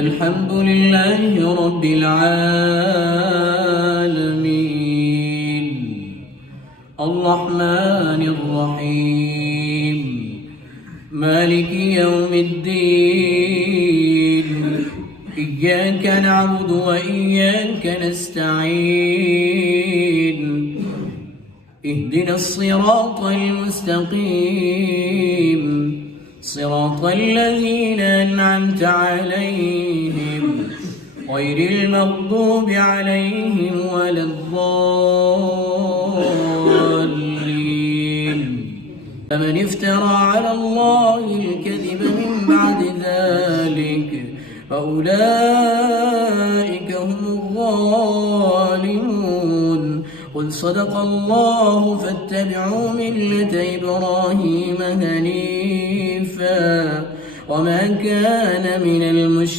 الحمد لله رب العالمين الرحمن الرحيم مالك يوم الدين إياك نعبد وإياك نستعين اهدنا الصراط المستقيم صراط الذين أنعمت عليهم غير المغضوب عليهم ولا الضالين فمن افترى على الله الكذب من بعد ذلك فأولئك هم الظالمون قل صدق الله فاتبعوا ملة إبراهيم هنيفا وما كان من المشركين